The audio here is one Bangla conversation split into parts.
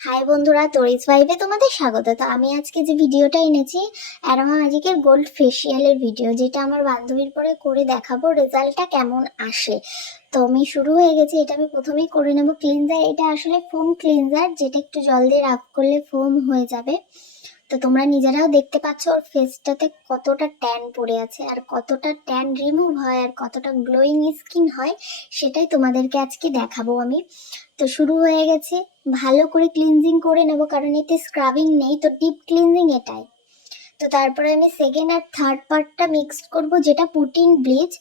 হাই বন্ধুরা, তরিস ভাইবে তোমাদের স্বাগত। তো আমি আজকে যে ভিডিওটা এনেছি অ্যারোমা ম্যাজিকের গোল্ড ফেসিয়ালের ভিডিও, যেটা আমার বান্ধবীর পরে করে দেখাবো রেজাল্টটা কেমন আসে। তো আমি শুরু হয়ে গেছি। এটা আমি প্রথমেই করে নেব ক্লিনজার। এটা আসলে ফোম ক্লিনজার, যেটা একটু জল দিয়ে রাব করলে ফোম হয়ে যাবে। তো তোমরা নিজেরাও দেখতে পাচ্ছ ওর ফেসটাতে কতটা ট্যান পড়ে আছে, আর কতটা ট্যান রিমুভ হয়, আর কতটা গ্লোয়িং স্কিন হয়, সেটাই তোমাদেরকে আজকে দেখাবো আমি। তো শুরু হয়ে গেছে। ভালো করে ক্লিনজিং করে নেব, কারণ এতে স্ক্রাবিং নেই, তো ডিপ ক্লিনজিং এটাই। তো তারপরে আমি সেকেন্ড আর থার্ড পার্টটা মিক্সড করব, যেটা প্রোটিন ব্লিচ।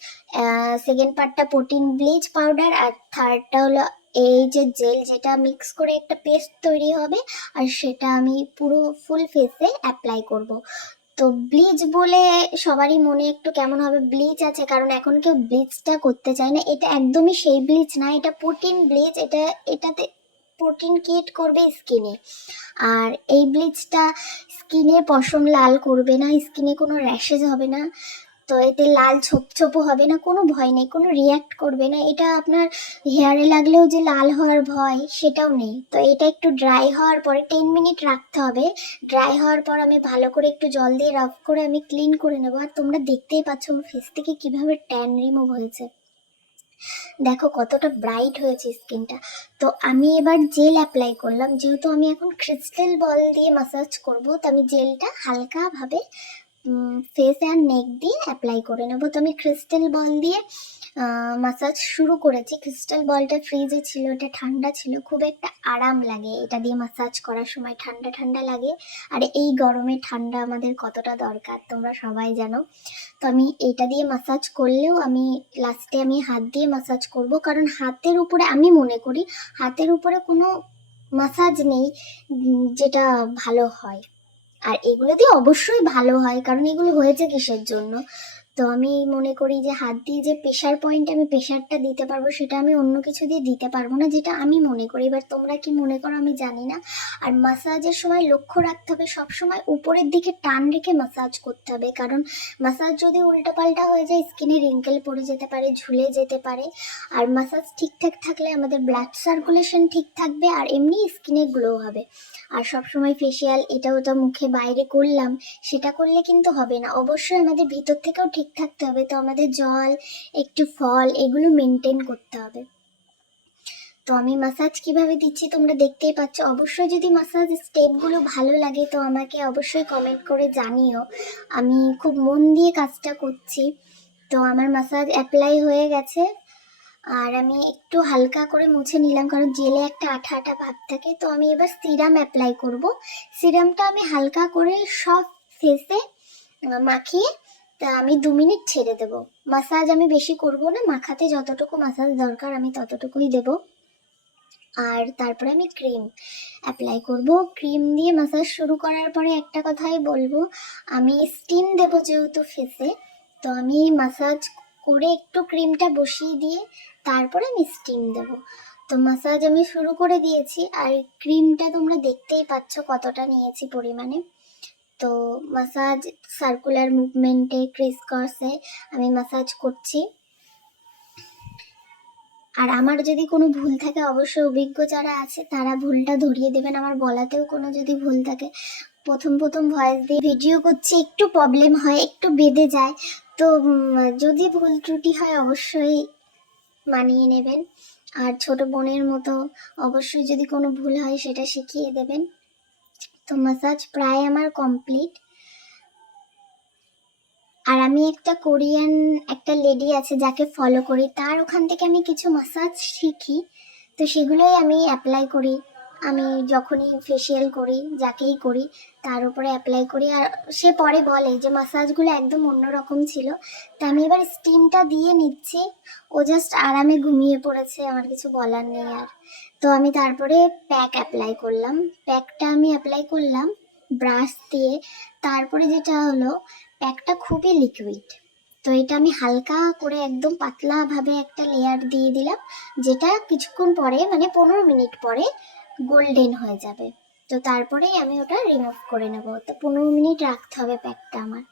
সেকেন্ড পার্টটা প্রোটিন ব্লিচ পাউডার, আর থার্ডটা হলো এই যে জেল, যেটা মিক্স করে একটা পেস্ট তৈরি হবে, আর সেটা আমি পুরো ফুল ফেসে অ্যাপ্লাই করব। তো ব্লিচ বলে সবারই মনে একটু কেমন হবে, ব্লিচ আছে, কারণ এখন কেউ ব্লিচটা করতে চায় না। এটা একদমই সেই ব্লিচ না, এটা প্রোটিন ব্লিচ। এটাতে প্রোটিন ক্রিয়েট করবে স্কিনে। আর এই ব্লিচটা স্কিনে পশম লাল করবে না, স্কিনে কোনো র্যাশেজ হবে না, তো এতে লাল ছোপ ছোপও হবে না, কোনো ভয় নেই, কোনো রিয়াক্ট করবে না। এটা আপনার হেয়ারে লাগলেও যে লাল হওয়ার ভয়, সেটাও নেই। তো এটা একটু ড্রাই হওয়ার পরে 10 মিনিট রাখতে হবে। ড্রাই হওয়ার পর আমি ভালো করে একটু জল দিয়ে রাব করে আমি ক্লিন করে নেবো। আর তোমরা দেখতেই পাচ্ছ ওর ফেস থেকে কিভাবে ট্যান রিমুভ হয়েছে, দেখো কতটা ব্রাইট হয়েছে স্কিনটা। তো আমি এবার জেল অ্যাপ্লাই করলাম, যেহেতু আমি এখন ক্রিস্টাল বল দিয়ে মাসাজ করব, তো আমি জেলটা হালকাভাবে ফেস অ্যান্ড নেক দিয়ে অ্যাপ্লাই করে নেব। তো আমি ক্রিস্টাল বল দিয়ে মাসাজ শুরু করেছি। ক্রিস্টাল বলটা ফ্রিজে ছিল, এটা ঠান্ডা ছিল, খুব একটা আরাম লাগে এটা দিয়ে মাসাজ করার সময়, ঠান্ডা ঠান্ডা লাগে। আর এই গরমে ঠান্ডা আমাদের কতটা দরকার তোমরা সবাই জানো। তো আমি এটা দিয়ে মাসাজ করলেও আমি লাস্টে আমি হাত দিয়ে মাসাজ করব, কারণ হাতের উপরে আমি মনে করি হাতের উপরে কোনো মাসাজ নেই যেটা ভালো হয়। আর এগুলো দিয়ে অবশ্যই ভালো হয়, কারণ এগুলো হয়েছে কিসের জন্য। তো আমি মনে করি যে হাত দিয়ে যে প্রেশার পয়েন্ট আমি প্রেশারটা দিতে পারবো, সেটা আমি অন্য কিছু দিয়ে দিতে পারবো না, যেটা আমি মনে করি। এবার তোমরা কি মনে করো আমি জানি না। আর মাসাজের সময় লক্ষ্য রাখতে হবে সবসময় উপরের দিকে টান রেখে মাসাজ করতে হবে, কারণ মাসাজ যদি উল্টোপাল্টা হয়ে যায় স্কিনে রিঙ্কেল পড়ে যেতে পারে, ঝুলে যেতে পারে। আর মাসাজ ঠিকঠাক থাকলে আমাদের ব্লাড সার্কুলেশন ঠিক থাকবে, আর এমনি স্কিনে গ্লো হবে। আর সবসময় ফেসিয়াল এটা ওটা মুখে বাইরে করলাম, সেটা করলে কিন্তু হবে না। অবশ্যই আমাদের ভিতর থেকেও ঠিক থাকতে হবে। তো আমাদের জল, একটু ফল, এগুলো মেনটেন করতে হবে। তো আমি মাসাজ কিভাবে দিচ্ছি তোমরা দেখতেই পাচ্ছ। অবশ্যই যদি মাসাজ স্টেপগুলো ভালো লাগে তো আমাকে অবশ্যই কমেন্ট করে জানিও। আমি খুব মন দিয়ে কাজটা করছি। তো আমার মাসাজ অ্যাপ্লাই হয়ে গেছে, আর আমি একটু হালকা করে মুছে নিলাম, কারণ জেলে একটা আঠা আঠা ভাব থাকে। তো আমি এবার সিরাম অ্যাপ্লাই করব। সিরামটা আমি হালকা করে সব ফেসে মাখিয়ে তা আমি 2 মিনিট ছেড়ে দেব। মাসাজ আমি বেশি করব না, মাখাতে যতটুকু মাসাজ দরকার আমি ততটুকুই দেব। আর তারপরে আমি ক্রিম অ্যাপ্লাই করব। ক্রিম দিয়ে মাসাজ শুরু করার পরে একটা কথাই বলবো, আমি স্টিম দেব যেহেতু ফেসে, তো আমি মাসাজ করে একটু ক্রিমটা বসিয়ে দিয়ে তারপরে আমি স্টিম দেব। তো মাসাজ আমি শুরু করে দিয়েছি, আর ক্রিমটা তোমরা দেখতেই পাচ্ছ কতটা নিয়েছি পরিমাণে। তো মাসাজ সার্কুলার মুভমেন্টে ক্রিস ক্রসে আমি মাসাজ করছি। আর আমার যদি কোনো ভুল থাকে অবশ্যই অভিজ্ঞ যারা আছে তারা ভুলটা ধরিয়ে দেবেন, আমার বলাতেও কোনো যদি ভুল থাকে। প্রথম প্রথম ভয়েস দিয়ে ভিডিও করছি, একটু প্রবলেম হয়, একটু বেঁধে যায়। তো যদি ভুল ত্রুটি হয় অবশ্যই মানিয়ে নেবেন। আর ছোট বোনের মতো অবশ্যই যদি কোনো ভুল হয় সেটা শিখিয়ে দেবেন। তো মাসাজ প্রায় আমার কমপ্লিট। আর আমি একটা কোরিয়ান একটা লেডি আছে যাকে ফলো করি, তার ওখান থেকে আমি কিছু মাসাজ শিখি। তো সেগুলোই আমি অ্যাপ্লাই করি। আমি যখনই ফেসিয়াল করি, যাকেই করি, তার উপরে অ্যাপ্লাই করি। আর সে পরে বলে যে মাসাজগুলো একদম অন্যরকম ছিল। তা আমি এবার স্টিমটা দিয়ে নিচ্ছি। ও জাস্ট আরামে ঘুমিয়ে পড়েছে, আমার কিছু বলার নেই আর। তো আমি তারপরে প্যাক অ্যাপ্লাই করলাম। প্যাকটা আমি অ্যাপ্লাই করলাম ব্রাশ দিয়ে। তারপরে যেটা হলো, প্যাকটা খুবই লিকুইড। তো এটা আমি হালকা করে একদম পাতলাভাবে একটা লেয়ার দিয়ে দিলাম, যেটা কিছুক্ষণ পরে মানে 15 মিনিট পরে গোল্ডেন হয়ে যাবে। তো তারপরেই আমি ওটা রিমুভ করে নেব। তো 15 মিনিট রাখতে হবে প্যাকটা আমার।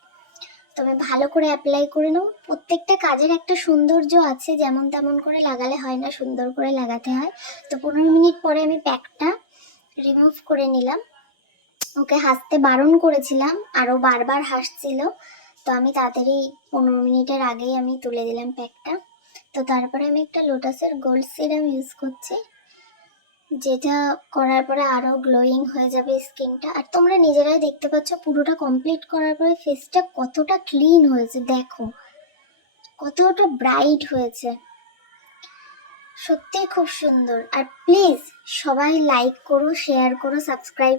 তবে ভালো করে অ্যাপ্লাই করে নেব। প্রত্যেকটা কাজের একটা সৌন্দর্য আছে, যেমন তেমন করে লাগালে হয় না, সুন্দর করে লাগাতে হয়। তো 15 মিনিট পরে আমি প্যাকটা রিমুভ করে নিলাম। ওকে হাসতে বারণ করেছিলাম আর ও বারবার হাসছিল, তো আমি তাড়াতাড়ি 15 মিনিটের আগেই আমি তুলে দিলাম প্যাকটা। তো তারপরে আমি একটা লোটাসের গোল্ড সিরাম ইউজ করছি, যেটা করার পরে আরো গ্লোয়িং হয়ে যাবে স্কিনটা। আর তোমরা নিজেরাই দেখতে পাচ্ছ পুরোটা কমপ্লিট করার পরে ফেসটা কতটা ক্লিন হয়েছে, দেখো কতটা ব্রাইট হয়েছে, সত্যি খুব সুন্দর। আর প্লিজ সবাই লাইক করো, শেয়ার করো, সাবস্ক্রাইব